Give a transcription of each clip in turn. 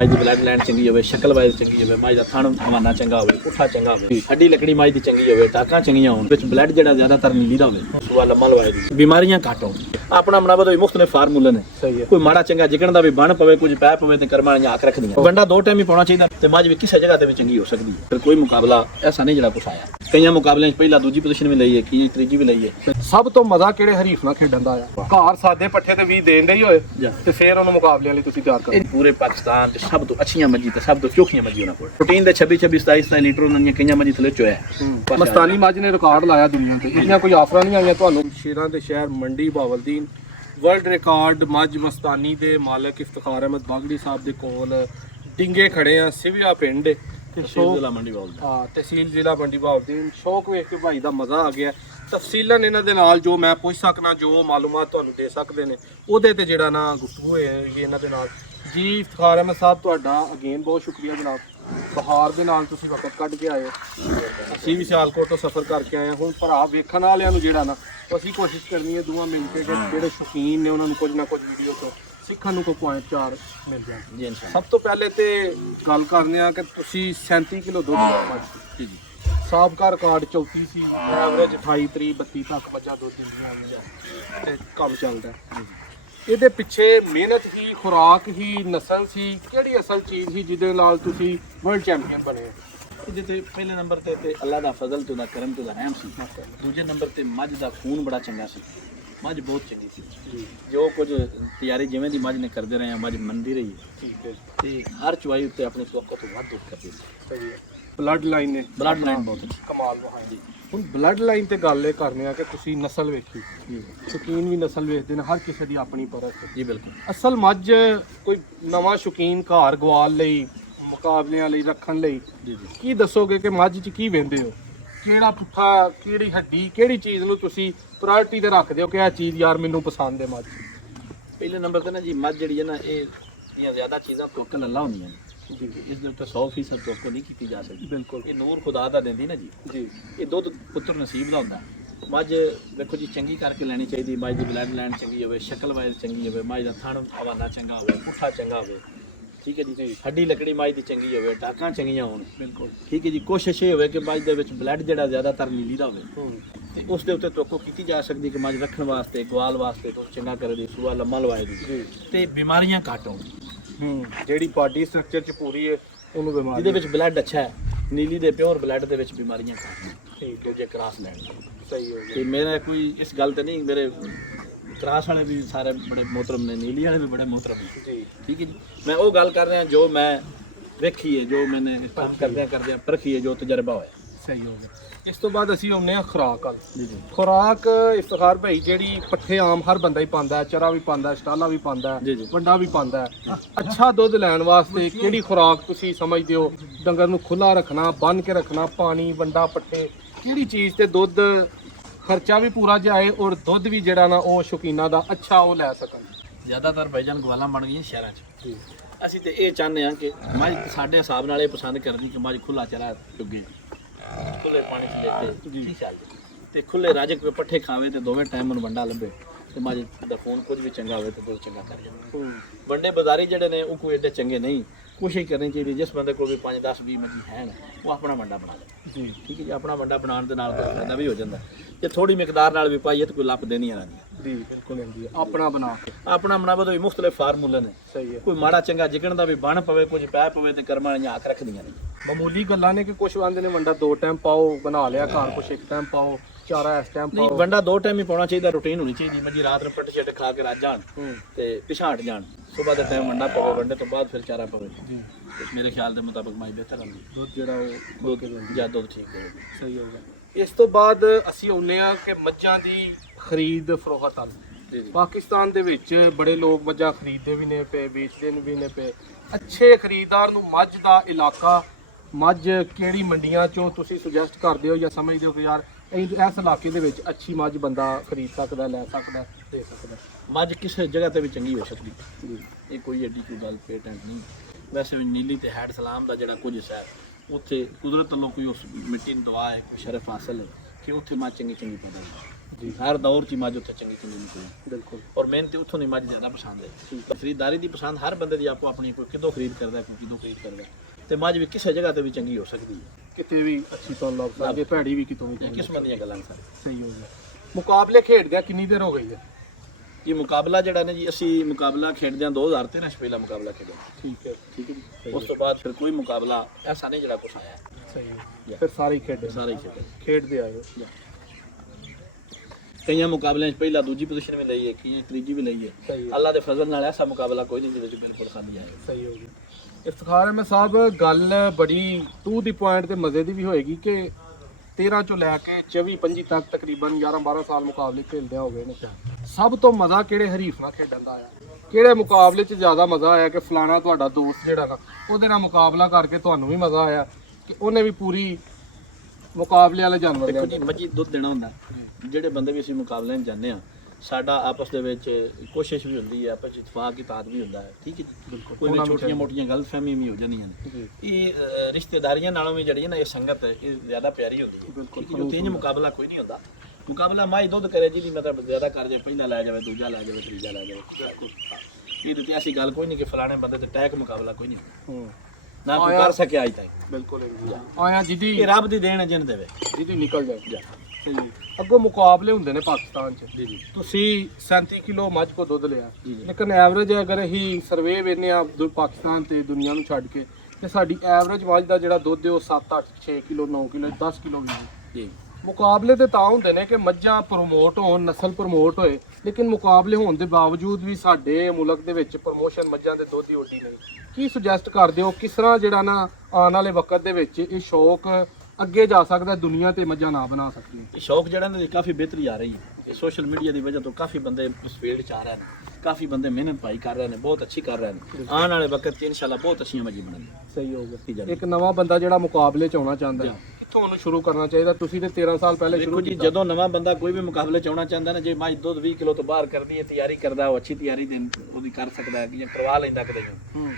ਦੀ blood line ਚੰਗੀ ਹੋਵੇ, ਸ਼ਕਲ ਵਾਈਜ਼ ਚੰਗੀ ਹੋਵੇ, ਮਾਝ ਦਾ ਥਣ ਹਵਾਨਾ ਚੰਗਾ ਹੋਵੇ, ਪੁੱਠਾ ਚੰਗਾ ਹੋਵੇ, ਹੱਡੀ ਲੱਕੜੀ ਮਾਝ ਦੀ ਚੰਗੀ ਹੋਵੇ, ਟਾਕਾਂ ਚੰਗੀਆਂ ਹੋਣ, ਵਿੱਚ ਬਲੱਡ ਜਿਹੜਾ ਜ਼ਿਆਦਾਤਰ ਨੀਲੀ ਦਾ ਹੋਵੇ, ਸੁਆ ਲੰਮਾ ਲਵਾਏ ਦੀ, ਬਿਮਾਰੀਆਂ ਘੱਟ ਹੋਣ। ਆਪਣਾ ਬਣਾਵਾ ਤੋਂ ਮੁਖਤਲਿਫ ਫਾਰਮੂਲੇ ਨੇ। ਸਹੀ ਹੈ। ਕੋਈ ਮਾੜਾ ਚੰਗਾ ਜਿਕਣ ਦਾ ਵੀ ਬਣ ਪਵੇ, ਕੁਝ ਪੈ ਪਵੇ ਤੇ ਕਰਮਾਂ ਵਾਲੀਆਂ ਆਖ ਰੱਖਦੀਆਂ। ਵੰਡਾ 2 ਟਾਈਮ ਹੀ ਪਾਉਣਾ ਚਾਹੀਦਾ ਤੇ ਮੱਝ ਵੀ ਕਿਸੇ ਜਗ੍ਹਾ ਤੇ ਵੀ ਚੰਗੀ ਹੋ ਸਕਦੀ ਹੈ। ਫਿਰ ਕੋਈ ਮੁਕਾਬਲਾ ਐਸਾ ਨਹੀਂ ਜਿਹੜਾ ਕੁਛ ਆਇਆ। ਕਈਆਂ ਮੁਕਾਬਲਿਆਂ 'ਚ ਪਹਿਲਾ ਦੂਜੀ ਪੋਜੀਸ਼ਨ ਵੀ ਲਈ ਹੈ, ਕਈ ਤੀਜੀ ਵੀ ਲਈ ਹੈ। ਸਭ ਤੋਂ ਮਜ਼ਾ ਕਿਹੜੇ ਹਰੀਫ ਨਾਲ ਖੇਡਣ ਦਾ ਆ? ਘਰ ਸਾਦੇ ਪੱਠੇ ਤੇ ਵੀ ਦੇਣ ਦੇ ਹੋਏ ਤੇ ਫਿਰ ਉਹਨੂੰ ਮੁਕਾਬਲਿਆਂ ਲਈ ਤੁਸੀਂ ਤਿਆਰ ਕਰੋ। ਇਹ ਪੂਰੇ ਪਾਕਿਸਤਾਨ 'ਚ ਸਭ ਤੋਂ ਅੱਛੀਆਂ ਮੱਝੀ ਤੇ ਸਭ ਤੋਂ ਚੋਖੀਆਂ ਮੱਝੀ ਉਹਨਾਂ ਕੋਲ। ਪ੍ਰੋਟੀਨ ਦੇ 26 27 ਲੀਟਰ ਉਹਨਾਂ ਦੀਆਂ ਕਈਆਂ ਮੱਝੀ ਥੱਲੇ ਚੋਇਆ। ਮਸਤਾਨੀ ਮੱਝ ਨੇ ਰਿਕਾਰਡ ਲਾਇਆ ਦੁਨੀਆ ਤੇ। ਇਹਦੀਆਂ ਕੋਈ ਆਫਰਾਂ ਨਹੀਂ ਆਈਆਂ ਤੁਹਾਨੂੰ? ਸ਼ੇਰਾਂ ਦੇ ਸ਼ਹਿਰ ਮੰਡੀ ਬਹਾਵਲਦੀਨ ਵਰਲਡ ਰਿਕਾਰਡ ਮੱਝ ਮਸਤਾਨੀ ਦੇ ਮਾਲਕ ਇਫਤਖਾਰ ਅਹਿਮਦ ਬਾਗੜੀ ਸਾਹਿਬ ਦੇ ਕੋਲ ਡਿੰਗੇ ਖੜੇ ਆ। ਸਿਵਿਆ ਪਿੰਡ ਤੇ ਜ਼ਿਲ੍ਹਾ ਮੰਡੀ ਬਾਉਲ ਹਾਂ, ਤਹਿਸੀਲ ਜ਼ਿਲ੍ਹਾ ਮੰਡੀ ਬਹਾਵਲਦੀਨ। ਸ਼ੌਕ ਵੇਖ ਕੇ ਭਾਈ ਦਾ ਮਜ਼ਾ ਆ ਗਿਆ। ਤਫਸੀਲਨ ਇਹਨਾਂ ਦੇ ਨਾਲ ਜੋ ਮੈਂ ਪੁੱਛ ਸਕਣਾ, ਜੋ ਮਾਲੂਮਾਤ ਤੁਹਾਨੂੰ ਦੇ ਸਕਦੇ ਨੇ, ਉਹਦੇ ਤੇ ਜਿਹੜਾ ਨਾ ਗੁਫ਼ਤਗੂ ਹੋਏਗੀ ਇਹਨਾਂ ਦੇ ਨਾਲ। ਜੀ ਇਫਤਖਾਰ ਅਹਿਮਦ ਸਾਹਿਬ, ਤੁਹਾਡਾ ਅਗੇਨ ਬਹੁਤ ਸ਼ੁਕਰੀਆ ਜਨਾਬ। ਬਹਾਰ ਦੇ ਨਾਲ ਤੁਸੀਂ ਵਕਤ ਕੱਢ ਕੇ ਆਏ ਹੋ। ਅਸੀਂ ਵੀ ਸਿਆਲਕੋਟ ਤੋਂ ਸਫ਼ਰ ਕਰਕੇ ਆਏ ਹਾਂ। ਹੁਣ ਭਰਾ ਵੇਖਣ ਵਾਲਿਆਂ ਨੂੰ ਜਿਹੜਾ ਨਾ, ਅਸੀਂ ਕੋਸ਼ਿਸ਼ ਕਰਨੀ ਹੈ ਦੋਵਾਂ ਮਿਲ ਕੇ ਕਿ ਜਿਹੜੇ ਸ਼ੌਕੀਨ ਨੇ ਉਹਨਾਂ ਨੂੰ ਕੁਝ ਨਾ ਕੁਝ ਵੀਡੀਓ ਤੋਂ ਸਿੱਖਣ ਨੂੰ ਕੋਈ ਪੁਆਇੰਟ 4 ਮਿਲ ਜਾਣ। ਜੀ ਇਨਸ਼ਾਅੱਲਾ। ਸਭ ਤੋਂ ਪਹਿਲੇ ਤੇ ਗੱਲ ਕਰਨੇ ਆ ਕਿ ਤੁਸੀਂ 37 ਕਿਲੋ ਦੁੱਧ ਦਿੰਦੇ ਜੀ ਜੀ। ਸਾਬਕਾ ਰਿਕਾਰਡ 34 ਸੀ, ਐਵਰੇਜ 28 30 32 ਤੱਕ ਮੱਝਾਂ ਦੁੱਧ ਦਿੰਦੀਆਂ ਨੇ ਤੇ ਕੰਮ ਚੱਲਦਾ। ਇਹਦੇ ਪਿੱਛੇ ਮਿਹਨਤ ਹੀ, ਖੁਰਾਕ ਹੀ, ਨਸਲ ਸੀ, ਕਿਹੜੀ ਅਸਲ ਚੀਜ਼ ਸੀ ਜਿਹਦੇ ਨਾਲ ਤੁਸੀਂ ਵਰਲਡ ਚੈਂਪੀਅਨ ਬਣੇ? ਇਹਦੇ ਤੇ ਪਹਿਲੇ ਨੰਬਰ ਤੇ ਅੱਲਾ ਦਾ ਫਜ਼ਲ ਤੇ ਉਹਦਾ ਕਰਮ ਤੇ ਉਹਦਾ ਰਹਿਮ ਸੀ। ਦੂਜੇ ਨੰਬਰ ਤੇ ਮੱਝ ਦਾ ਖੂਨ ਬੜਾ ਚੰਗਾ ਸੀ। ਮੱਝ ਬਹੁਤ ਚੰਗੀ ਸੀ। ਜੋ ਕੁਝ ਤਿਆਰੀ ਜਿਵੇਂ ਦੀ ਮੱਝ ਨੇ ਕਰਦੇ ਰਹੇ ਆ, ਮੱਝ ਮੰਨਦੀ ਰਹੀ ਹੈ ਤੇ ਹਰ ਚੁਆਈ ਉੱਤੇ ਆਪਣੇ ਤਵੱਕੋ ਤੋਂ ਵੱਧ ਦੁੱਧ ਕਰਦੀ ਸੀ। ਸਹੀ ਹੈ। ਬਲੱਡ ਲਾਈਨ ਨੇ, ਬਲੱਡ ਲਾਈਨ ਬਹੁਤ ਅੱਛੀ। ਕਮਾਲ ਵਹਾਈ। ਹੁਣ ਬਲੱਡ ਲਾਈਨ ਤੇ ਗੱਲ ਇਹ ਕਰਨੇ ਆ ਕਿ ਤੁਸੀਂ ਨਸਲ ਵੇਖੀ, ਸ਼ੌਕੀਨ ਵੀ ਨਸਲ ਵੇਖਦੇ ਨੇ, ਹਰ ਕਿਸੇ ਦੀ ਆਪਣੀ ਪਰਖ। ਜੀ ਬਿਲਕੁਲ। ਅਸਲ ਮੱਝ ਕੋਈ ਨਵਾਂ ਸ਼ੌਕੀਨ ਘਰ ਗਵਾਲ ਲਈ, ਮੁਕਾਬਲਿਆਂ ਲਈ ਰੱਖਣ ਲਈ ਜੀ ਜੀ। ਕੀ ਦੱਸੋਗੇ ਕਿ ਮੱਝ 'ਚ ਕੀ ਵੇਂਦੇ ਹੋ? ਕਿਹੜਾ ਪੁੱਠਾ, ਕਿਹੜੀ ਹੱਡੀ, ਕਿਹੜੀ ਚੀਜ਼ ਨੂੰ ਤੁਸੀਂ ਪ੍ਰਾਇੋਰਟੀ ਤੇ ਰੱਖਦੇ ਹੋ ਕਿ ਇਹ ਚੀਜ਼ ਯਾਰ ਮੈਨੂੰ ਪਸੰਦ ਹੈ ਮੱਝ? ਪਹਿਲੇ ਨੰਬਰ ਤੇ ਨਾ ਜੀ ਮੱਝ ਜਿਹੜੀ ਹੈ ਨਾ, ਇਹ ਜ਼ਿਆਦਾ ਚੀਜ਼ਾਂ ਤੋਕਲ ਅੱਲਾ ਹੁੰਦੀਆਂ ਨੇ ਜੀ। ਇਸ ਦੇ ਉੱਤੇ 100% ਤੋਕਲ ਨਹੀਂ ਕੀਤੀ ਜਾ ਸਕਦੀ। ਬਿਲਕੁਲ। ਇਹ ਨੂਰ ਖੁਦਾ ਦਾ ਦਿੰਦੀ ਨਾ ਜੀ। ਜੀ। ਇਹ ਦੁੱਧ ਪੁੱਤਰ ਨਸੀਬ ਦਾ ਹੁੰਦਾ। ਮੱਝ ਵੇਖੋ ਜੀ ਚੰਗੀ ਕਰਕੇ ਲੈਣੀ ਚਾਹੀਦੀ। ਮੱਝ ਦੀ ਬਲੱਡ ਲਾਈਨ ਚੰਗੀ ਹੋਵੇ, ਸ਼ਕਲ ਵਾਈਜ਼ ਚੰਗੀ ਹੋਵੇ, ਮੱਝ ਦਾ ਥਣ ਹਵਾਨਾ ਚੰਗਾ ਹੋਵੇ, ਪੁੱਠਾ ਚੰਗਾ ਹੋਵੇ, ਠੀਕ ਹੈ ਜੀ। ਹੱਡੀ ਲੱਕੜੀ ਮੱਝ ਦੀ ਚੰਗੀ ਹੋਵੇ, ਟਾਕਾਂ ਚੰਗੀਆਂ ਹੋਣ। ਬਿਲਕੁਲ ਠੀਕ ਹੈ ਜੀ। ਕੋਸ਼ਿਸ਼ ਇਹ ਹੋਵੇ ਕਿ ਮੱਝ ਦੇ ਵਿੱਚ ਬਲੱਡ ਜਿਹੜਾ ਜ਼ਿਆਦਾਤਰ ਨੀਲੀ ਦਾ ਹੋਵੇ ਤੇ ਉਸ ਦੇ ਉੱਤੇ ਤੋਕੋ ਕੀਤੀ ਜਾ ਸਕਦੀ ਕਿ ਮੱਝ ਰੱਖਣ ਵਾਸਤੇ, ਗਵਾਲ ਵਾਸਤੇ ਦੁੱਧ ਚੰਗਾ ਕਰੇ ਦੀ, ਸੂਆ ਲੰਮਾ ਲਵਾਏ ਦੀ ਤੇ ਬਿਮਾਰੀਆਂ ਘੱਟ ਹੋਣ। ਜਿਹੜੀ ਬਾਡੀ ਸਟਰਕਚਰ 'ਚ ਪੂਰੀ ਹੈ ਉਹਨੂੰ ਬਿਮਾਰੀ, ਜਿਹਦੇ ਵਿੱਚ ਬਲੱਡ ਅੱਛਾ ਹੈ, ਨੀਲੀ ਦੇ ਪਿਓਰ ਬਲੱਡ ਦੇ ਵਿੱਚ ਬਿਮਾਰੀਆਂ ਘੱਟ ਨੇ। ਠੀਕ ਹੈ। ਜੇ ਕਰਾਸ ਲੈਣ ਸਹੀ ਹੋ ਤੇ ਗਿਆ। ਮੇਰਾ ਕੋਈ ਇਸ ਗੱਲ ਤੇ ਨਹੀਂ, ਮੇਰੇ ਕਰਾਸ ਵਾਲੇ ਵੀ ਸਾਰੇ ਬੜੇ ਮੋਹਤਰਮ ਨੇ, ਨੀਲੀ ਵਾਲੇ ਵੀ ਬੜੇ ਮੋਹਤਰਮ ਨੇ ਜੀ। ਠੀਕ ਹੈ ਜੀ। ਮੈਂ ਉਹ ਗੱਲ ਕਰ ਰਿਹਾ ਜੋ ਮੈਂ ਵੇਖੀ ਹੈ, ਜੋ ਮੈਨੇ ਕੰਮ ਕਰਦਿਆਂ ਪਰਖੀ ਹੈ, ਜੋ ਤਜਰਬਾ ਹੋਇਆ। ਸਹੀ ਹੋ ਗਿਆ। ਇਸ ਤੋਂ ਬਾਅਦ ਅਸੀਂ ਆਉਂਦੇ ਹਾਂ ਖੁਰਾਕ ਵੱਲ। ਜੀ ਜੀ ਖੁਰਾਕ ਇਫਤਖਾਰ ਭਾਈ, ਜਿਹੜੀ ਪੱਠੇ ਆਮ ਹਰ ਬੰਦਾ ਹੀ ਪਾਉਂਦਾ, ਚਰਾ ਵੀ ਪਾਉਂਦਾ, ਸਟਾਲਾ ਵੀ ਪਾਉਂਦਾ, ਜੀ ਜੀ। ਵੱਡਾ ਵੀ ਪਾਉਂਦਾ। ਅੱਛਾ ਦੁੱਧ ਲੈਣ ਵਾਸਤੇ ਕਿਹੜੀ ਖੁਰਾਕ ਤੁਸੀਂ ਸਮਝਦੇ ਹੋ? ਡੰਗਰ ਨੂੰ ਖੁੱਲਾ ਰੱਖਣਾ, ਬੰਨ੍ਹ ਕੇ ਰੱਖਣਾ, ਪਾਣੀ, ਵੰਡਾ, ਪੱਠੇ, ਕਿਹੜੀ ਚੀਜ਼ ਤੇ ਦੁੱਧ ਖਰਚਾ ਵੀ ਪੂਰਾ ਜਾਏ ਔਰ ਦੁੱਧ ਵੀ ਜਿਹੜਾ ਨਾ ਉਹ ਸ਼ੌਕੀਨਾਂ ਦਾ ਅੱਛਾ ਉਹ ਲੈ ਸਕਣ? ਜ਼ਿਆਦਾਤਰ ਭਾਈਜਾਨ ਗਵਾਲਾਂ ਬਣ ਗਈਆਂ ਸ਼ਹਿਰਾਂ 'ਚ। ਜੀ। ਅਸੀਂ ਤੇ ਇਹ ਚਾਹੁੰਦੇ ਹਾਂ ਕਿ ਮੱਝ ਸਾਡੇ ਹਿਸਾਬ ਨਾਲ ਇਹ ਪਸੰਦ ਕਰਦੀ ਕਿ ਮੱਝ ਖੁੱਲਾ ਚਰਾ ਚੁੱਗੇ, ਖੁੱਲੇ ਪਾਣੀ 'ਚ ਲੈਤੇ ਜੀ ਚੱਲ ਤੇ ਖੁੱਲੇ ਰਾਜਕ ਪੇ ਪੱਠੇ ਖਾਵੇ ਤੇ ਦੋਵੇਂ ਟਾਈਮ ਨੂੰ ਵੰਡਾ ਲੱਭੇ ਤੇ ਮੱਝ ਦਾ ਖੂਨ ਕੁਝ ਵੀ ਚੰਗਾ ਹੋਵੇ ਤੇ ਦੁੱਧ ਚੰਗਾ ਕਰ ਜਾਵੇ। ਵੰਡੇ ਬਾਜ਼ਾਰੀ ਜਿਹੜੇ ਨੇ ਉਹ ਕੋਈ ਏਡੇ ਚੰਗੇ ਨਹੀਂ। ਕੋਸ਼ਿਸ਼ ਕਰਨੀ ਚਾਹੀਦੀ ਜਿਸ ਬੰਦੇ ਕੋਲ ਵੀ 5 10 20 ਮੱਝੀ ਹੈ ਨਾ, ਉਹ ਆਪਣਾ ਵੰਡਾ ਬਣਾ ਲੈ ਜੀ। ਠੀਕ ਹੈ ਜੀ। ਆਪਣਾ ਵੰਡਾ ਬਣਾਉਣ ਦੇ ਨਾਲ ਕੋਈ ਫਾਇਦਾ ਵੀ ਹੋ ਜਾਂਦਾ। ਜੇ ਥੋੜੀ ਮਿਕਦਾਰ ਨਾਲ ਵੀ ਪਾਈਏ ਤਾਂ ਕੋਈ ਲੱਭ ਦੇਣੀ ਆਣਾ ਜੀ। ਬਿਲਕੁਲ ਹੁੰਦੀ ਹੈ। ਆਪਣਾ ਬਣਾ ਕੇ, ਆਪਣਾ ਬਣਾਵਾ ਤੋਂ ਵੀ ਮੁਖਤਲਿਫ ਫਾਰਮੂਲੇ ਨੇ। ਸਹੀ ਹੈ। ਕੋਈ ਮਾੜਾ ਚੰਗਾ ਜਿਕਣ ਦਾ ਵੀ ਬਣ ਪਵੇ, ਕੁਝ ਪੈ ਪਵੇ ਤੇ ਕਰਮਾਂ ਵਾਲੀਆਂ ਆਖ ਰੱਖਦੀਆਂ ਨੇ। ਮਾਮੂਲੀ ਗੱਲਾਂ ਨੇ ਕਿ ਕੁਝ ਆਂਦੇ ਨੇ ਵੰਡਾ 2 ਟਾਈਮ ਪਾਓ, ਬਣਾ ਲਿਆ ਘਰ, ਕੁਝ 1 ਟਾਈਮ ਪਾਓ, ਚਾਰਾ ਇਸ ਟਾਈਮ ਨਹੀਂ, ਪਾਓ। ਵੰਡਾ 2 ਟਾਈਮ ਹੀ ਪਾਉਣਾ ਚਾਹੀਦਾ। ਰੂਟੀਨ ਹੋਣੀ ਚਾਹੀਦੀ। ਮੱਝੀ ਰਾਤ ਨੂੰ ਪੱਟ ਛੱਟ ਖਾ ਕੇ ਰੱਜ ਜਾਣ ਤੇ ਪਿਛਾਂ ਹਟ ਜਾਣ। ਸਵੇਰ ਦੇ ਟਾਈਮ ਵੰਡਾ ਪਵੇ, ਵੰਡੇ ਤੋਂ ਬਾਅਦ ਫਿਰ ਚਾਰਾ ਪਵੇ ਜੀ। ਮੇਰੇ ਖਿਆਲ ਦੇ ਮੁਤਾਬਕ ਮਾਈ ਬਿਹਤਰ ਹੁੰਦੀ। ਦੁੱਧ ਜਿਹੜਾ ਉਹ ਦੁੱਧ ਜਾਂ ਦੁੱਧ ਠੀਕ ਹੋਵੇ। ਸਹੀ ਹੋਊਗਾ। ਇਸ ਤੋਂ ਬਾਅਦ ਅਸੀਂ ਆਉਂਦੇ ਹਾਂ ਕਿ ਮੱਝਾਂ ਦੀ ਖਰੀਦ ਫਰੋਖਤ ਵੱਲ। ਪਾਕਿਸਤਾਨ ਦੇ ਵਿੱਚ ਬੜੇ ਲੋਕ ਮੱਝਾਂ ਖਰੀਦਦੇ ਵੀ ਨੇ ਪਏ, ਵੇਚਦੇ ਵੀ ਨੇ ਪਏ। ਅੱਛੇ ਖਰੀਦਦਾਰ ਨੂੰ ਮੱਝ ਦਾ ਇਲਾਕਾ, ਮੱਝ ਕਿਹੜੀ ਮੰਡੀਆਂ ਚੋਂ ਤੁਸੀਂ ਸੁਜੈਸਟ ਕਰਦੇ ਹੋ ਜਾਂ ਸਮਝਦੇ ਹੋ ਕਿ ਯਾਰ ਇਸ ਇਲਾਕੇ ਦੇ ਵਿੱਚ ਅੱਛੀ ਮੱਝ ਬੰਦਾ ਖਰੀਦ ਸਕਦਾ, ਲੈ ਸਕਦਾ, ਦੇ ਸਕਦਾ? ਮੱਝ ਕਿਸੇ ਜਗ੍ਹਾ ਤੇ ਵੀ ਚੰਗੀ ਹੋ ਸਕਦੀ ਜੀ। ਇਹ ਕੋਈ ਐਡੀ ਕੋਈ ਗੱਲ ਪੇਟੈਂਟ ਨਹੀਂ। ਵੈਸੇ ਵੀ ਨੀਲੀ ਤੇ ਹੈਡ ਸਲਾਮ ਦਾ ਜਿਹੜਾ ਕੁਝ ਹੈ ਉੱਥੇ ਕੁਦਰਤ ਵੱਲੋਂ ਕੋਈ ਉਸ ਮਿੱਟੀ ਨੂੰ ਦਵਾ ਹੈ, ਕੋਈ ਸ਼ਰਫ ਹਾਸਲ ਹੈ ਕਿ ਉੱਥੇ ਮੱਝ ਚੰਗੀ ਪੈਦਾ ਹੁੰਦੀ। ਜੀ ਹਰ ਦੌਰ 'ਚ ਹੀ ਮੱਝ ਉੱਥੇ ਚੰਗੀ ਨਿਕਲੀ ਬਿਲਕੁਲ। ਔਰ ਮੈਨੂੰ ਤੇ ਉੱਥੋਂ ਦੀ ਮੱਝ ਜ਼ਿਆਦਾ ਪਸੰਦ ਹੈ। ਖਰੀਦਦਾਰੀ ਦੀ ਪਸੰਦ ਹਰ ਬੰਦੇ ਦੀ ਆਪੋ ਆਪਣੀ, ਕੋਈ ਕਿਦੋਂ ਖਰੀਦ ਕਰਦਾ, ਕੋਈ ਕਿਦੋਂ ਖਰੀਦ ਕਰਦਾ, ਤੇ ਮੱਝ ਵੀ ਕਿਸੇ ਜਗ੍ਹਾ ਤੇ ਵੀ ਚੰਗੀ ਹੋ ਸਕਦੀ ਹੈ, ਕਿਤੇ ਵੀ ਅੱਛੀ ਤੋਂ ਲੱਗ ਸਕਦੀ ਹੈ, ਭੈੜੀ ਵੀ ਕਿਤੋਂ ਵੀ ਇਹ ਕਿਸਮਾਂ ਦੀਆਂ ਗੱਲਾਂ ਨੇ ਸਰ। ਸਹੀ ਹੋ ਗਿਆ। ਮੁਕਾਬਲੇ ਖੇਡਦਿਆਂ ਕਿੰਨੀ ਦੇਰ ਹੋ ਗਈ ਹੈ? ਇਹ ਮੁਕਾਬਲਾ ਜਿਹੜਾ ਨੇ ਜੀ, ਅਸੀਂ ਮੁਕਾਬਲਾ ਖੇਡਦੇ ਹਾਂ 2013 ਚ ਪਹਿਲਾ ਮੁਕਾਬਲਾ ਖੇਡਿਆ। ਠੀਕ ਹੈ। ਠੀਕ ਹੈ ਜੀ। ਉਸ ਤੋਂ ਬਾਅਦ ਫਿਰ ਕੋਈ ਮੁਕਾਬਲਾ ਐਸਾ ਨਹੀਂ ਜਿਹੜਾ ਕੁਛ ਆਇਆ। ਸਹੀ ਹੈ। ਫਿਰ ਸਾਰੇ ਹੀ ਖੇਡੇ? ਸਾਰੇ ਹੀ ਖੇਡੇ। ਖੇਡਦੇ ਆਏ ਹੋ। ਕਈਆਂ ਮੁਕਾਬਲਿਆਂ 'ਚ ਪਹਿਲਾ ਦੂਜੀ ਪੋਜੀਸ਼ਨ ਵੀ ਲਈ ਹੈ, ਕਈਆਂ ਤੀਜੀ ਵੀ ਲਈ ਹੈ। ਸਹੀ ਹੈ। ਅੱਲਾ ਦੇ ਫਜ਼ਲ ਨਾਲ ਐਸਾ ਮੁਕਾਬਲਾ ਕੋਈ ਨਹੀਂ ਜਿਹਦੇ 'ਚ ਬਿਲਕੁਲ ਖਾਲੀ ਆਏ। ਸਹੀ ਹੋ ਗਿਆ। ਇਫਤਖਾਰ ਅਹਿਮਦ ਸਾਹਿਬ, ਗੱਲ ਬੜੀ ਟੂ ਦੀ ਪੁਆਇੰਟ ਤੇ ਮਜ਼ੇ ਦੀ ਵੀ ਹੋਏਗੀ ਕਿ 13 ਚੋਂ ਲੈ ਕੇ 24-25 ਤੱਕ ਤਕਰੀਬਨ 11-12 ਸਾਲ ਮੁਕਾਬਲੇ ਖੇਡਦੇ ਹੋ ਗਏ ਨੇ। ਸਭ ਤੋਂ ਮਜ਼ਾ ਕਿਹੜੇ ਹਰੀਫ ਨਾਲ ਖੇਡਣ ਦਾ ਆਇਆ? ਕਿਹੜੇ ਮੁਕਾਬਲੇ 'ਚ ਜ਼ਿਆਦਾ ਮਜ਼ਾ ਆਇਆ ਕਿ ਫਲਾਣਾ ਤੁਹਾਡਾ ਦੋਸਤ ਜਿਹੜਾ ਨਾ ਉਹਦੇ ਨਾਲ ਮੁਕਾਬਲਾ ਕਰਕੇ ਤੁਹਾਨੂੰ ਵੀ ਮਜ਼ਾ ਆਇਆ ਕਿ ਉਹਨੇ ਵੀ ਪੂਰੀ ਮੁਕਾਬਲੇ ਵਾਲੇ ਜਾਨਵਰ ਦੇਖੋ ਜੀ, ਮੱਝੀ ਦੁੱਧ ਦੇਣਾ ਹੁੰਦਾ। ਜਿਹੜੇ ਬੰਦੇ ਵੀ ਅਸੀਂ ਮੁਕਾਬਲਿਆਂ 'ਚ ਜਾਂਦੇ ਹਾਂ, ਸਾਡਾ ਆਪਸ ਦੇ ਵਿੱਚ ਕੋਸ਼ਿਸ਼ ਵੀ ਹੁੰਦੀ ਹੈ, ਆਪਸ 'ਚ ਇਤਫਾਕ ਇਤਾਦ ਵੀ ਹੁੰਦਾ ਹੈ। ਠੀਕ ਹੈ ਜੀ। ਬਿਲਕੁਲ। ਕੋਈ ਵੀ ਛੋਟੀਆਂ ਮੋਟੀਆਂ ਗਲਤਫਹਿਮੀਆਂ ਵੀ ਹੋ ਜਾਂਦੀਆਂ ਨੇ। ਇਹ ਰਿਸ਼ਤੇਦਾਰੀਆਂ ਨਾਲੋਂ ਵੀ ਜਿਹੜੀ ਹੈ ਨਾ, ਇਹ ਸੰਗਤ ਇਹ ਜ਼ਿਆਦਾ ਪਿਆਰੀ ਹੁੰਦੀ ਹੈ। ਬਿਲਕੁਲ। ਜੋ ਤੇਜ਼ ਮੁਕਾਬਲਾ ਕੋਈ ਨਹੀਂ ਹੁੰਦਾ। ਮੁਕਾਬਲਾ ਮਾਈ ਦੁੱਧ ਕਰੇ ਜਿਹਦੀ ਮਤਲਬ ਜ਼ਿਆਦਾ ਕਰ ਜਾਏ, ਪਹਿਲਾ ਲੈ ਜਾਵੇ, ਦੂਜਾ ਲੈ ਜਾਵੇ, ਤੀਜਾ ਲੈ ਜਾਵੇ। ਇਹ ਤੇ ਐਸੀ ਗੱਲ ਕੋਈ ਨਹੀਂ ਕਿ ਫਲਾਣੇ ਬੰਦੇ ਤੇ ਟੈਕ ਮੁਕਾਬਲਾ ਕੋਈ ਨਹੀਂ ਨਾ ਕੋਈ ਕਰ ਸਕਿਆ ਅਜ ਤੱਕ। ਬਿਲਕੁਲ ਆਇਆ ਜਿਹਦੀ ਇਹ ਰੱਬ ਦੀ ਦੇਣ ਹੈ, ਜਿੰਨ ਦੇਵੇ ਜਿਹਦੀ ਨਿਕਲ ਜਾਏ। ਸਹੀ। ਅੱਗੋਂ ਮੁਕਾਬਲੇ ਹੁੰਦੇ ਨੇ ਪਾਕਿਸਤਾਨ 'ਚ। ਜੀ ਜੀ। ਤੁਸੀਂ 37 ਕਿਲੋ ਮੱਝ ਕੋ ਦੁੱਧ ਲਿਆ, ਜੀ ਜੀ। ਲੇਕਿਨ ਐਵਰੇਜ ਅਗਰ ਅਸੀਂ ਸਰਵੇ ਵੇਖਦੇ ਆ ਪਾਕਿਸਤਾਨ ਤੇ ਦੁਨੀਆ ਨੂੰ ਛੱਡ ਕੇ, ਤੇ ਸਾਡੀ ਐਵਰੇਜ ਮੱਝ ਦਾ ਜਿਹੜਾ ਦੁੱਧ ਹੈ ਉਹ 7-8 6 ਕਿਲੋ 9 ਕਿਲੋ 10 ਕਿਲੋ ਵੀ ਜੀ। ਮੁਕਾਬਲੇ ਤੇ ਤਾਂ ਹੁੰਦੇ ਨੇ ਕਿ ਮੱਝਾਂ ਪ੍ਰਮੋਟ ਹੋਣ, ਨਸਲ ਪ੍ਰਮੋਟ ਹੋਏ, ਲੇਕਿਨ ਮੁਕਾਬਲੇ ਹੋਣ ਦੇ ਬਾਵਜੂਦ ਵੀ ਸਾਡੇ ਮੁਲਕ ਦੇ ਵਿੱਚ ਪ੍ਰਮੋਸ਼ਨ ਮੱਝਾਂ ਦੇ ਦੁੱਧ ਦੀ ਓਡੀ ਨਹੀਂ। ਕੀ ਸੁਜੈਸਟ ਕਰਦੇ ਹੋ ਕਿਸ ਤਰ੍ਹਾਂ ਜਿਹੜਾ ਨਾ ਆਉਣ ਵਾਲੇ ਵਕਤ ਦੇ ਵਿੱਚ ਇਹ ਸ਼ੌਕ ਅੱਗੇ ਜਾ ਸਕਦਾ, ਦੁਨੀਆ ਤੇ ਮੱਝਾਂ ਨਾ ਬਣਾ ਸਕਦੀਆਂ? ਇਹ ਸ਼ੌਕ ਜਿਹੜਾ ਇਹਨਾਂ ਦੀ ਕਾਫੀ ਬਿਹਤਰੀ ਆ ਰਹੀ ਹੈ। ਇਹ ਸੋਸ਼ਲ ਮੀਡੀਆ ਦੀ ਵਜ੍ਹਾ ਤੋਂ ਕਾਫੀ ਬੰਦੇ ਇਸ ਫੀਲਡ 'ਚ ਆ ਰਹੇ ਨੇ, ਕਾਫੀ ਬੰਦੇ ਮਿਹਨਤ ਭਾਈ ਕਰ ਰਹੇ ਨੇ, ਬਹੁਤ ਅੱਛੀ ਕਰ ਰਹੇ ਨੇ। ਆਉਣ ਵਾਲੇ ਵਕਤ 'ਚ ਇਨਸ਼ਾਅੱਲਾ ਬਹੁਤ ਅੱਛੀਆਂ ਮੱਝਾਂ ਬਣਨਗੀਆਂ। ਸਹੀ ਹੋ ਗਿਆ। ਇੱਕ ਨਵਾਂ ਬੰਦਾ ਜਿਹੜਾ ਮੁਕਾਬਲੇ 'ਚ ਆਉਣਾ ਚਾਹੁੰਦਾ ਹੈ, ਕਿੱਥੋਂ ਉਹਨੂੰ ਸ਼ੁਰੂ ਕਰਨਾ ਚਾਹੀਦਾ? ਤੁਸੀਂ ਤੇ 13 ਸਾਲ ਪਹਿਲੇ ਦੇਖੋ ਸ਼ੁਰੂ ਜੀ, ਕੀਤਾ। ਜਦੋਂ ਨਵਾਂ ਬੰਦਾ ਕੋਈ ਵੀ ਮੁਕਾਬਲੇ 'ਚ ਆਉਣਾ ਚਾਹੁੰਦਾ ਨਾ, ਜੇ ਮੱਝ ਦੁੱਧ 20 ਕਿਲੋ ਤੋਂ ਬਾਹਰ ਕਰਦੀ ਹੈ, ਤਿਆਰੀ ਕਰਦਾ, ਉਹ ਅੱਛੀ ਤਿਆਰੀ ਦੇ ਉਹਦੀ ਕਰ ਸਕਦਾ ਹੈ, ਜਾਂ ਕਰਵਾ ਲੈਂਦਾ ਕਿਤੇ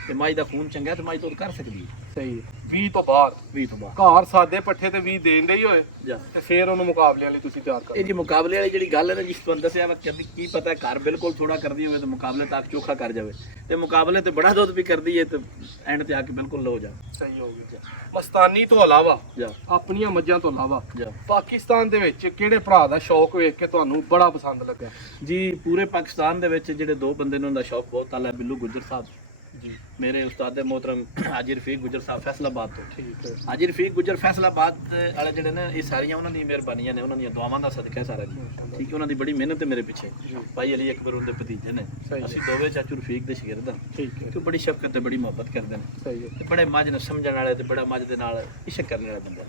ਤੇ ਮੱਝ ਦਾ ਖੂਨ ਚੰਗਾ ਤੇ ਮੱਝ ਦੁੱਧ ਕਰ ਸਕਦੀ ਹੈ। ਸਹੀ ਹੈ। 20 ਤੋਂ ਬਾਹਰ 20 ਤੋਂ ਬਾਹਰ ਘਰ ਸਾਦੇ ਪੱਠੇ ਤੇ 20 ਦੇਂਦੇ ਹੀ ਹੋਏ ਜਾ ਤੇ ਫਿਰ ਉਹਨੂੰ ਮੁਕਾਬਲਿਆਂ ਲਈ ਤੁਸੀਂ ਤਿਆਰ ਕਰੋ। ਇਹ ਜੀ ਮੁਕਾਬਲੇ ਵਾਲੀ ਜਿਹੜੀ ਗੱਲ ਹੈ ਨਾ, ਜਿਸ ਤੋਂ ਦੱਸਿਆ ਵਾ ਕਦੀ ਕੀ ਪਤਾ ਘਰ ਬਿਲਕੁਲ ਥੋੜਾ ਕਰਦੀ ਹੋਵੇ ਤੇ ਮੁਕਾਬਲੇ ਤੱਕ ਚੋਖਾ ਕਰ ਜਾਵੇ, ਤੇ ਮੁਕਾਬਲੇ ਤੇ ਬੜਾ ਦੁੱਧ ਵੀ ਕਰਦੀ ਹੈ ਤੇ ਐਂਡ ਤੇ ਆ ਕੇ ਬਿਲਕੁਲ ਲੋ ਜਾ। ਸਹੀ ਹੋ ਗਿਆ। ਮਸਤਾਨੀ ਤੋਂ ਇਲਾਵਾ, ਜਾ ਆਪਣੀਆਂ ਮੱਝਾਂ ਤੋਂ ਇਲਾਵਾ, ਜਾ ਪਾਕਿਸਤਾਨ ਦੇ ਵਿੱਚ ਕਿਹੜੇ ਭਰਾ ਦਾ ਸ਼ੌਕ ਵੇਖ ਕੇ ਤੁਹਾਨੂੰ ਬੜਾ ਪਸੰਦ ਲੱਗਾ? ਜੀ, ਪੂਰੇ ਪਾਕਿਸਤਾਨ ਦੇ ਵਿੱਚ ਜਿਹੜੇ ਦੋ ਬੰਦੇ ਨੇ ਉਹਨਾਂ ਦਾ ਸ਼ੌਕ ਬਹੁਤ ਆਲਾ, ਬਿੱਲੂ ਗੁੱਜਰ ਸਾਹਿਬ ਜੀ, ਮੇਰੇ ਉਸਤਾਦ मोहतरम हाजी रफीक गुजर साहब फैसलाबाद तो। ठीक है। हाजी रफीक गुजर फैसलाबाद वाले ਜਿਹੜੇ ਨੇ ਇਹ ਸਾਰੀਆਂ ਉਹਨਾਂ ਦੀਆਂ ਮਿਹਰਬਾਨੀਆਂ ਨੇ, ਉਹਨਾਂ ਦੀਆਂ ਦੁਆਵਾਂ ਦਾ ਸਦਕਾ ਸਾਰਾ ਜੀ। ਠੀਕ ਹੈ। ਉਹਨਾਂ ਦੀ ਬੜੀ ਮਿਹਨਤ ਹੈ ਮੇਰੇ ਪਿੱਛੇ। ਭਾਈ ਅਲੀ ਅਕਬਰ ਉਹਦੇ ਭਤੀਜੇ ਨੇ, ਅਸੀਂ ਦੋਵੇਂ ਚਾਚੂ ਰਫੀਕ ਦੇ ਸ਼ਾਗਿਰਦ ਹਾਂ। ਠੀਕ ਹੈ। ਕਿ ਬੜੀ ਸ਼ਫਕਤ ਤੇ ਬੜੀ ਮੁਹੱਬਤ ਕਰਦੇ ਨੇ। ਸਹੀ ਹੈ। ਤੇ ਬੜੇ ਮੱਝ ਨੂੰ ਸਮਝਣ ਵਾਲੇ ਤੇ ਬੜਾ ਮੱਝ ਦੇ ਨਾਲ ਇਸ਼ਕ ਕਰਨ ਵਾਲੇ ਬੰਦੇ।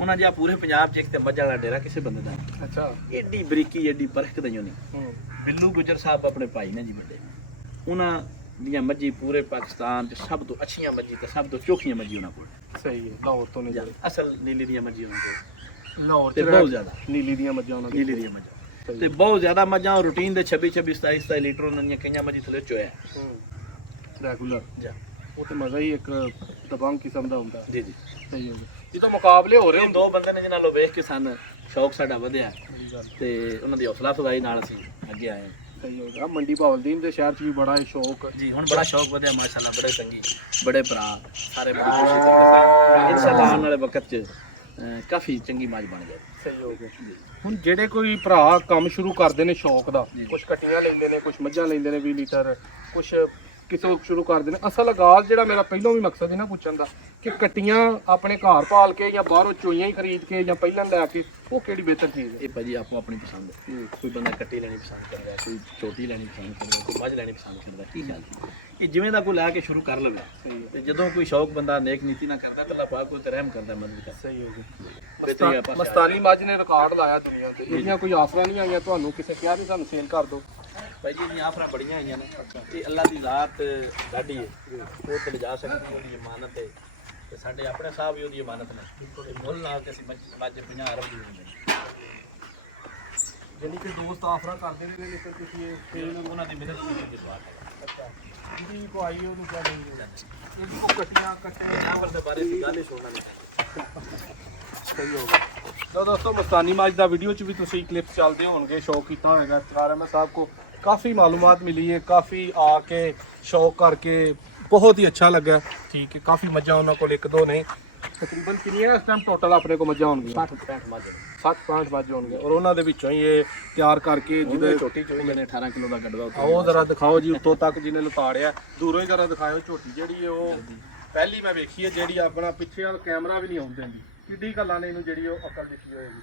ਉਹਨਾਂ ਜਿਹਾ ਪੂਰੇ ਪੰਜਾਬ 'ਚ ਇੱਕ ਤੇ ਮੱਝ ਵਾਲਾ ਡੇਰਾ ਕਿਸੇ ਬੰਦੇ ਦਾ। ਅੱਛਾ। ਏਡੀ ਬਰੀਕੀ ਏਡੀ ਪਰਖ ਦਈਓ ਨਹੀਂ। ਬਿੱਲੂ ਗੁਜਰ ਸਾਹਿਬ ਆਪਣੇ ਭਾਈ ਨੇ ਜੀ ਵੱਡੇ, ਉਹਨਾਂ ਦੀਆਂ ਮੱਝੀ ਪੂਰੇ ਪਾਕਿਸਤਾਨ 'ਚ ਸਭ ਤੋਂ ਅੱਛੀਆਂ ਮੱਝੀ ਤੇ ਸਭ ਤੋਂ ਚੋਖੀਆਂ ਮੱਝੀ ਉਹਨਾਂ ਕੋਲ। ਸਹੀ ਹੈ। ਲਾਹੌਰ ਤੋਂ ਨਹੀਂ ਅਸਲ ਨੀਲੀ ਦੀਆਂ ਮੱਝੀ ਉਹਨਾਂ ਕੋਲ। ਲਾਹੌਰ ਤੇ ਬਹੁਤ ਜ਼ਿਆਦਾ ਨੀਲੀ ਦੀਆਂ ਮੱਝਾਂ ਉਹਨਾਂ ਨੀਲੀ ਦੀਆਂ ਮੱਝਾਂ ਤੇ ਬਹੁਤ ਜ਼ਿਆਦਾ ਮੱਝਾਂ ਰੂਟੀਨ ਦੇ 26 27 ਲੀਟਰ ਉਹਨਾਂ ਦੀਆਂ ਕਈਆਂ ਮੱਝੀ ਥਲੇ ਚੋਇਆ ਰੈਗੂਲਰ। ਜਾ ਉਹ ਤੇ ਮਜ਼ਾ ਹੀ ਇੱਕ ਦਬੰਗ ਕਿਸਮ ਦਾ ਹੁੰਦਾ। ਜੀ ਜੀ। ਸਹੀ ਹੈ। ਜਦੋਂ ਮੁਕਾਬਲੇ ਹੋ ਰਹੇ ਦੋ ਬੰਦੇ ਨੇ ਜਿਹਨਾਂ ਨੂੰ ਵੇਖ ਕੇ ਸਾਨੂੰ ਸ਼ੌਕ ਸਾਡਾ ਵਧਿਆ ਤੇ ਉਹਨਾਂ ਦੀ ਹੌਸਲਾ ਅਫਜ਼ਾਈ ਨਾਲ ਅਸੀਂ ਅੱਗੇ ਆਏ। ਸਹੀ ਹੋ ਗਿਆ। ਮੰਡੀ ਬਹਾਵਲਦੀਨ ਦੇ ਸ਼ਹਿਰ 'ਚ ਵੀ ਬੜਾ ਹੀ ਸ਼ੌਕ ਜੀ, ਹੁਣ ਬੜਾ ਸ਼ੌਕ ਵਧਿਆ ਮਾਸ਼ਾਅੱਲਾ। ਬੜੇ ਚੰਗੀ ਬੜੇ ਭਰਾ ਸਾਰੇ ਬੜੀ ਕੋਸ਼ਿਸ਼ ਕਰਦੇ ਪਏ। ਇਨਸ਼ਾਅੱਲਾ ਆਉਣ ਵਾਲੇ ਵਕਤ 'ਚ ਕਾਫੀ ਚੰਗੀ ਮੱਝ ਬਣ ਜਾਏ। ਸਹੀ ਹੋ ਗਿਆ। ਹੁਣ ਜਿਹੜੇ ਕੋਈ ਭਰਾ ਕੰਮ ਸ਼ੁਰੂ ਕਰਦੇ ਨੇ ਸ਼ੌਕ ਦਾ, ਕੁਝ ਕਟੀਆਂ ਲੈਂਦੇ ਨੇ, ਕੁਝ ਮੱਝਾਂ ਲੈਂਦੇ ਨੇ 20 ਲੀਟਰ, ਕੁਝ ਕਿਤੋਂ ਸ਼ੁਰੂ ਕਰਦੇ ਨੇ। ਅਸਲ ਆਗਾਜ਼ ਜਿਹੜਾ ਮੇਰਾ ਪਹਿਲਾਂ ਵੀ ਮਕਸਦ ਸੀ ਨਾ ਪੁੱਛਣ ਦਾ ਕਿ ਕਟੀਆਂ ਆਪਣੇ ਘਰ ਪਾਲ ਕੇ ਜਾਂ ਬਾਹਰੋਂ ਚੋਈਆਂ ਹੀ ਖਰੀਦ ਕੇ ਜਾਂ ਪਹਿਲਾਂ ਲੈ ਕੇ, ਉਹ ਕਿਹੜੀ ਬਿਹਤਰ ਚੀਜ਼ ਹੈ? ਇਹ ਭਾਜੀ ਆਪੋ ਆਪਣੀ ਪਸੰਦ ਹੈ। ਕੋਈ ਬੰਦਾ ਕੱਟੀ ਲੈਣੀ ਪਸੰਦ ਕਰਦਾ, ਕੋਈ ਛੋਟੀ ਲੈਣੀ ਪਸੰਦ ਕਰਦਾ, ਕੋਈ ਮੱਝ ਲੈਣੀ ਪਸੰਦ ਕਰਦਾ। ਕੀ ਖਿਆਲ ਇਹ ਜਿਵੇਂ ਦਾ ਕੋਈ ਲੈ ਕੇ ਸ਼ੁਰੂ ਕਰ ਲਵੇ। ਤੇ ਜਦੋਂ ਕੋਈ ਸ਼ੌਕ ਬੰਦਾ ਨੇਕ ਨੀਤੀ ਨਾ ਕਰਦਾ ਤਾਂ ਅੱਲਾਹ ਪਾਕ ਕੋਈ ਤੇ ਰਹਿਮ ਕਰਦਾ, ਮਦਦ ਕਰਦਾ। ਸਹੀ ਹੋ ਗਿਆ। ਮਸਤਾਨੀ ਮੱਝ ਨੇ ਰਿਕਾਰਡ ਲਾਇਆ ਦੁਨੀਆ ਤੇ। ਇਹਦੀਆਂ ਕੋਈ ਆਫਰਾਂ ਨਹੀਂ ਆਈਆਂ ਤੁਹਾਨੂੰ? ਕਿਸੇ ਕਿਹਾ ਨਹੀਂ ਸਾਨੂੰ ਸੇਲ ਕਰ ਦਿਓ? ਭਾਈ ਜੀ ਦੀਆਂ ਆਫਰਾਂ ਬੜੀਆਂ ਆਈਆਂ ਨੇ। ਇਹ ਅੱਲਾਹ ਦੀ ਜ਼ਾਤ ਸਾਡੀ ਹੈ, ਉਹ ਤੇ ਲਿਜਾ ਸਕਦੀ, ਉਹਦੀ ਇਮਾਨਤ ਹੈ ਤੇ ਸਾਡੇ ਆਪਣੇ ਸਾਹਿਬ ਵੀ ਉਹਦੀ ਇਮਾਨਤ ਨੇ। ਤੇ ਮੁੱਲ ਨਾਲ ਤੇ ਅਸੀਂ ਮੱਝ 50 ਅਰਬ ਦੀ ਦਿੰਦੇ। ਜਿਹੜੀ ਕਿ ਦੋਸਤ ਆਫਰਾਂ ਕਰਦੇ ਨੇ ਲੇਕਿਨ ਤੁਸੀਂ ਇਹ ਉਹਨਾਂ ਦੀ ਮਿਹਨਤ ਦੀ ਦੁਆ ਹੈ। ਅੱਛਾ, ਜਿਹਦੀ ਕੋ ਆਈ ਉਹਨੂੰ ਕਿਆ ਦੇਂਗੇ? ਇਹਦੀ ਕੋ ਕਟੀਆਂ ਕੱਟੇ ਜਾਫਰ ਦੇ ਬਾਰੇ ਦੀ ਗੱਲ ਹੀ ਸੁਣਨਾ ਨਹੀਂ ਚਾਹੀਦੀ। ਸਹੀ ਹੋ ਗਿਆ। ਤਾਂ ਦੋਸਤੋ ਮਸਤਾਨੀ ਮੱਝ ਦਾ ਵੀਡੀਓ 'ਚ ਵੀ ਤੁਸੀਂ ਕਲਿੱਪ ਚੱਲਦੇ ਹੋਣਗੇ, ਸ਼ੌਕ ਕੀਤਾ ਹੋਵੇਗਾ। ਇਫਤਿਖਾਰ ਅਹਿਮਦ ਸਾਹਿਬ को काफ़ी मालूमात मिली है, काफ़ी आके शौक करके बहुत ही अच्छा लगा। ठीक है, काफ़ी मजा उन्होंने को एक दो नहीं तकरीबन कितनी है इस टाइम टोटल अपने को मजा होंगी 60-65 ਮੱਝ 60-65 ਮੱਝ ਹੋਣਗੇ ਔਰ ਉਹਨਾਂ ਦੇ ਵਿੱਚੋਂ ਹੀ ਇਹ ਤਿਆਰ ਕਰਕੇ ਜਿਹਦੇ ਛੋਟੀ ਚੋਈ ਮੈਨੇ 18 ਕਿਲੋ ਦਾ ਕੱਢਦਾ ਉੱਤੇ ਉਹ ਜ਼ਰਾ ਦਿਖਾਓ ਜੀ ਉੱਤੋਂ ਤੱਕ ਜਿਹਨੇ ਲਤਾੜਿਆ, ਦੂਰੋਂ ਹੀ ਜ਼ਰਾ ਦਿਖਾਓ। ਝੋਟੀ ਜਿਹੜੀ ਹੈ ਉਹ ਪਹਿਲੀ ਮੈਂ ਵੇਖੀ ਹੈ ਜਿਹੜੀ ਆਪਣਾ ਪਿੱਛੇ ਵਾਲਾ ਕੈਮਰਾ ਵੀ ਨਹੀਂ ਆਉਣ ਦਿੰਦੀ। ਕਿੱਡੀ ਗੱਲਾਂ ਨੇ ਇਹਨੂੰ ਜਿਹੜੀ ਉਹ ਅਕਲ ਦਿੱਤੀ ਹੋਏਗੀ।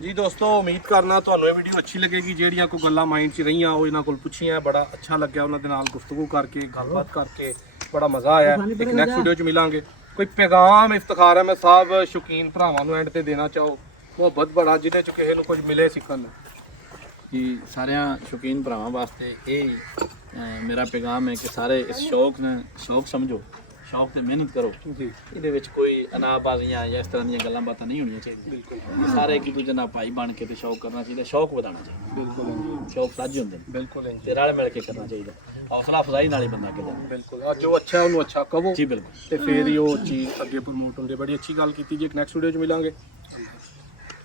ਜੀ ਦੋਸਤੋ ਉਮੀਦ ਕਰਨਾ ਤੁਹਾਨੂੰ ਇਹ ਵੀਡੀਓ ਅੱਛੀ ਲੱਗੇਗੀ। ਜਿਹੜੀਆਂ ਕੋਈ ਗੱਲਾਂ ਮਾਈਂਡ 'ਚ ਰਹੀਆਂ ਉਹ ਇਹਨਾਂ ਕੋਲ ਪੁੱਛੀਆਂ, ਬੜਾ ਅੱਛਾ ਲੱਗਿਆ ਉਹਨਾਂ ਦੇ ਨਾਲ ਗੁਫ਼ਤਗੂ ਕਰਕੇ, ਗੱਲਬਾਤ ਕਰਕੇ ਬੜਾ ਮਜ਼ਾ ਆਇਆ। ਇੱਕ ਨੈਕਸਟ ਵੀਡੀਓ 'ਚ ਮਿਲਾਂਗੇ। ਕੋਈ ਪੈਗਾਮ ਇਫਤਿਖਾਰ ਅਹਿਮਦ ਸਾਹਿਬ ਸ਼ੌਕੀਨ ਭਰਾਵਾਂ ਨੂੰ ਐਂਡ ਤੇ ਦੇਣਾ ਚਾਹੋ, ਮੁਹੱਬਤ ਬੜਾ ਜਿਹਦੇ 'ਚ ਕਿਸੇ ਨੂੰ ਕੁਝ ਮਿਲੇ ਸਿੱਖਣ ਨੂੰ। ਕਿ ਸਾਰਿਆਂ ਸ਼ੌਕੀਨ ਭਰਾਵਾਂ ਵਾਸਤੇ ਇਹ ਮੇਰਾ ਪੈਗਾਮ ਹੈ ਕਿ ਸਾਰੇ ਇਸ ਸ਼ੌਕ ਨੂੰ ਸ਼ੌਕ ਸਮਝੋ, ਸ਼ੌਕ ਤੇ ਮਿਹਨਤ ਕਰੋ ਜੀ ਇਹਦੇ ਵਿੱਚ ਕੋਈ ਅਨਾਬਾਜ਼ੀਆਂ ਜਾਂ ਇਸ ਤਰ੍ਹਾਂ ਦੀਆਂ ਗੱਲਾਂ ਬਾਤਾਂ ਨਹੀਂ ਹੋਣੀਆਂ ਚਾਹੀਦੀਆਂ। ਬਿਲਕੁਲ ਸਾਰੇ ਇੱਕ ਦੂਜੇ ਨਾਲ ਭਾਈ ਬਣ ਕੇ ਤੇ ਸ਼ੌਕ ਕਰਨਾ ਚਾਹੀਦਾ, ਸ਼ੌਕ ਵਧਾਉਣਾ ਚਾਹੀਦਾ। ਬਿਲਕੁਲ ਸ਼ੌਕ ਸਾਂਝੇ ਹੁੰਦੇ ਨੇ ਬਿਲਕੁਲ ਤੇ ਰਲ ਮਿਲ ਕੇ ਕਰਨਾ ਚਾਹੀਦਾ। ਹੌਸਲਾ ਅਫਜ਼ਾਈ ਨਾਲ ਹੀ ਬੰਦਾ ਅੱਗੇ ਜਾਂਦਾ। ਬਿਲਕੁਲ ਆ ਜੋ ਅੱਛਾ ਉਹਨੂੰ ਅੱਛਾ ਕਹੋ ਜੀ ਬਿਲਕੁਲ। ਤੇ ਫੇਰ ਹੀ ਉਹ ਚੀਜ਼ ਅੱਗੇ ਪ੍ਰਮੋਟ ਹੁੰਦੀ। ਬੜੀ ਅੱਛੀ ਗੱਲ ਕੀਤੀ ਜੀ। ਇੱਕ ਨੈਕਸਟ ਵੀਡੀਓ 'ਚ ਮਿਲਾਂਗੇ।